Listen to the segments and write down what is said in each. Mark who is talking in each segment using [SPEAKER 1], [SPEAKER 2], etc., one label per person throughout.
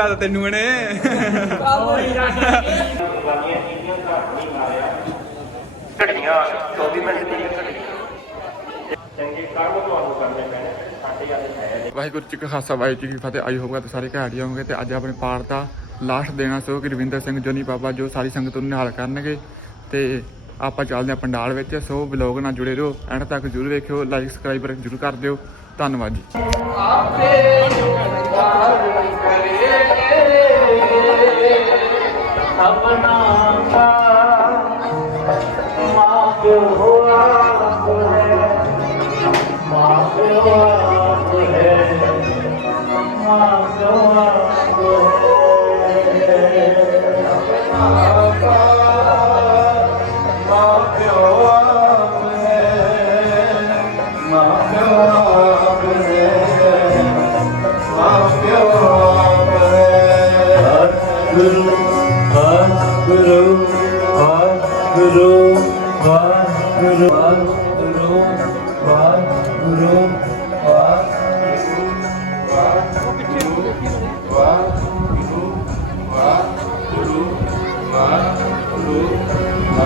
[SPEAKER 1] ਤਾਂ ਤੈਨੂੰ ਨੇ
[SPEAKER 2] ਘੜੀਆਂ 24 ਮਿੰਟ ਦੀ ਚੰਗੇ ਕਰਮ ਤੁਹਾਨੂੰ ਕਰਨੇ ਪੈਣੇ ਸਾਡੇ ਵਾਲੇ ਹੈ
[SPEAKER 1] ਵਾਹਿਗੁਰੂ ਜੀ ਕਾ ਖਾਲਸਾ ਵਾਹਿਗੁਰੂ ਜੀ ਕੀ ਫਤਿਹ। ਆਈ ਹੋਊਗਾ ਤੇ ਸਾਰੇ ਘਰ ਹੀ ਹੋਣਗੇ ਤੇ ਅੱਜ ਆਪਣੇ ਪਾਠ ਦਾ ਲਾਸਟ ਦੇਣਾ ਸੋ ਕਿ ਰਵਿੰਦਰ ਸਿੰਘ ਜੋਨੀ ਬਾਬਾ ਜੋ ਸਾਰੀ ਸੰਗਤ ਨੂੰ ਨਿਹਾਲ ਕਰਨਗੇ ਤੇ ਆਪਾਂ ਚੱਲਦੇ ਹਾਂ ਪੰਡਾਲ ਵਿੱਚ, ਸੋ ਵਲੌਗ ਨਾਲ ਜੁੜੇ ਰਹੋ, ਐਂਡ ਤੱਕ ਜਰੂਰ ਵੇਖਿਓ ਲਾਈਕ ਸਬਸਕ੍ਰਾਈਬ ਜਰੂਰ ਕਰ ਦਿਓ। ਧੰਨਵਾਦ ਜੀ।
[SPEAKER 3] ਸਭਨਾ ਕਾ ਮਾਂ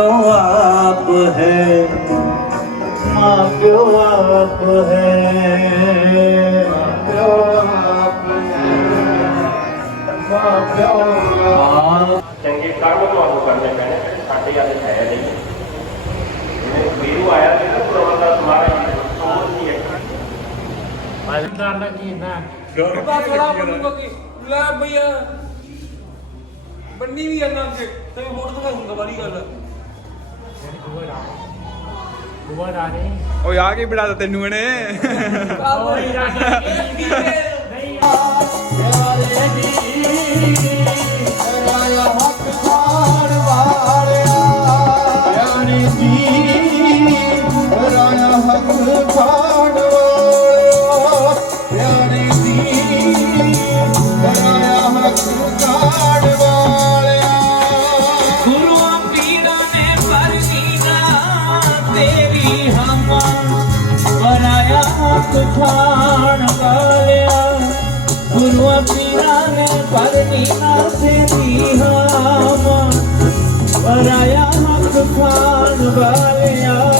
[SPEAKER 3] ਪਿਓ ਆਪ ਹੈ ਮਾਂ ਪਿਓ ਆਪ ਹੈ ਪਿਓ ਆਪ ਹੈ ਮਾਂ ਪਿਓ ਆਪ
[SPEAKER 2] ਚੰਗੇ ਕਰਮ ਤੁਹਾਨੂੰ ਕਰਨੇ ਪੈਣੇ ਸਾਡੇ ਵਾਲੇ ਹੈ ਨਹੀਂ ਜਿਵੇਂ ਵੀਰੂ ਆਇਆ ਸੀ ਨਾ ਪੁਰਾਣਾ ਦਾ ਮਹਾਰਾਜ ਜੀ ਦੀ ਸੋਚ ਨਹੀਂ ਹੈ
[SPEAKER 4] ਬਸ ਬੜਾ ਬਣੂਗਾ ਕਿ ਲੈ ਭਈਆ ਬੰਨੀ ਵੀ ਅੱਗੇ ਤੇ ਦਿਖਾ ਦੂੰਗਾ ਵਾਲੀ ਗੱਲ
[SPEAKER 1] ਯਾਨੀ ਗੂਗਲ ਦਾ ਆ ਕੇ ਬਿਠਾ ਦਿੱਤਾ ਤੈਨੂੰ
[SPEAKER 3] ਇਹਨੇ? ਪਠਾਨ ਕਾਲਿਆ
[SPEAKER 4] ਗੁਰੂਆਂ ਪੀਰਾਂ ਨੇ ਪਰਨੀ ਨਾ ਸੇਦੀ ਹਾਮ। ਪਰਾਇਆ ਹੱਕ ਖਾਨ ਵਾਲਿਆ।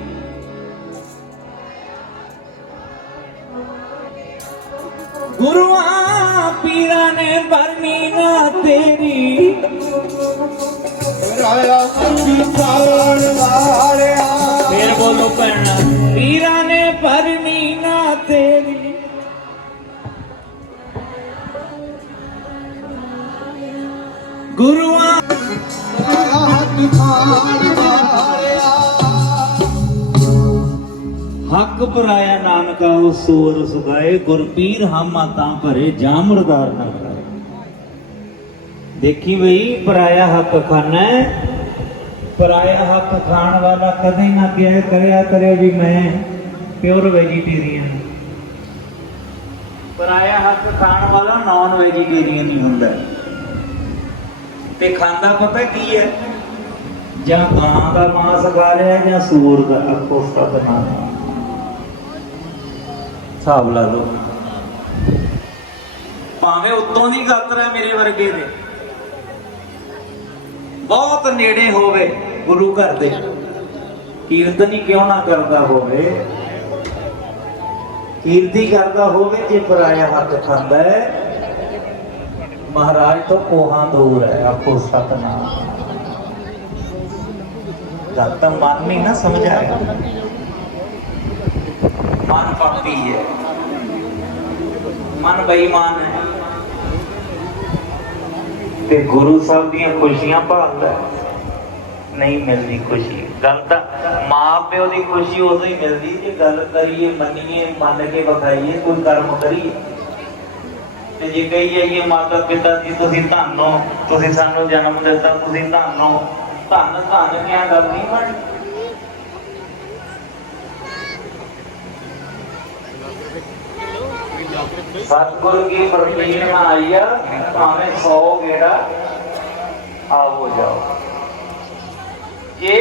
[SPEAKER 4] ਫੇਰ ਬੋਲੋ ਭੈਣਾ। ਪੀਰਾਂ ਨੇ ਭਰਨੀ ਨਾ ਤੇਰੀ। ਗੁਰੂਆਂ ਹੱਕ ਪਰਾਇਆ ਨਾਨਕਾ ਉਹ ਸੋਰ ਸੁਗਾਏ ਗੁਰਪੀਰ ਹਮਾ ਤਾਂ ਭਰੇ। ਜਾਮਰਦਾਰ ਨਾ ਦੇਖੀ ਬਈ, ਪਰਾਇਆ ਹੱਕ ਖਾਨਾ ਪਰਾਇਆ ਹੱਕ ਖਾਣ ਵਾਲਾ ਕਦੇ ਨਾ ਕਿਹਾ, ਕਰਿਆ ਕਰੇ ਵੀ ਮੈਂ ਪਿਓਰ ਵੈਜੀਟੇਰੀਅਨ ਪਰਾਇਆ ਹੱਕ ਖਾਣ ਵਾਲਾ ਨਾਨ ਵੈਜੀਟੇਰੀਅਨ ਹੀ ਹੁੰਦਾ। ਤੇ ਖਾਂਦਾ ਪਤਾ ਕੀ ਹੈ? ਜਾਂ ਗਾਂ ਦਾ ਮਾਂਸ ਖਾ ਰਿਹਾ ਜਾਂ ਸੂਰ ਦਾ ਅਕੋਸਤਾ ਬਣਾ ਲਿਆ ਹਿਸਾਬ ਲਾ ਲਓ। ਭਾਵੇਂ ਉੱਤੋਂ ਦੀ ਗਾਤਰ ਹੈ ਮੇਰੇ ਵਰਗੇ ਦੇ। ਬਹੁਤ ਨੇੜੇ ਹੋਵੇ ਗੁਰੂ ਘਰ ਦੇ। ਕੀਰਤਨੀ ਕਿਉਂ ਨਾ ਕਰਦਾ ਹੋਵੇ? ਕੀਰਤੀ ਕਰਦਾ ਹੋਵੇ ਜੇ ਪਰਾਇਆ ਹੱਥ ਖਾਂਦਾ ਹੈ। ਮਹਾਰਾਜ ਤੋਂ ਕੋਹਾਂ ਦੂਰ ਹੈ, ਆਪੋ ਸਤਨਾਮ। ਜਦ ਤੱਕ ਮਨ ਨਹੀਂ ਨਾ ਸਮਝਾਇਆ ਮਨ ਪਾਪੀ ਹੈ। ਮਨ ਬੇਈਮਾਨ ਹੈ। ਤੇ ਗੁਰੂ ਸਾਹਿਬ ਦੀਆਂ ਖੁਸ਼ੀਆਂ ਭਾਲਦਾ ਨਹੀਂ ਮਿਲਦੀ ਖੁਸ਼ੀ। ਗੱਲ ਤਾਂ ਮਾਂ ਪਿਓ ਦੀ ਖੁਸ਼ੀ ਉਦੋਂ ਹੀ ਮਿਲਦੀ ਜੇ ਗੱਲ ਕਰੀਏ, ਮੰਨੀਏ, ਮੰਨ ਕੇ ਵਿਖਾਈਏ, ਕੋਈ ਕਰਮ ਕਰੀਏ। ਤੇ ਜੇ ਕਹੀ ਜਾਈਏ ਮਾਤਾ ਪਿਤਾ ਜੀ, ਤੁਸੀਂ ਧੰਨ ਤੁਸੀਂ ਸਾਨੂੰ ਜਨਮ ਦਿੱਤਾ, ਤੁਸੀਂ ਧੰਨੋ ਹੋ, ਧੰਨ ਧੰਨ ਕਿਆ ਗੱਲ ਨਹੀਂ ਬਣੀ? ਸਤਿਗੁਰ ਕੀ ਪ੍ਰਤੀਨ ਆਈਆ ਭਾਵੇਂ 100 ਗੇੜਾ ਆਵੋ ਜਾਓ। ਜੇ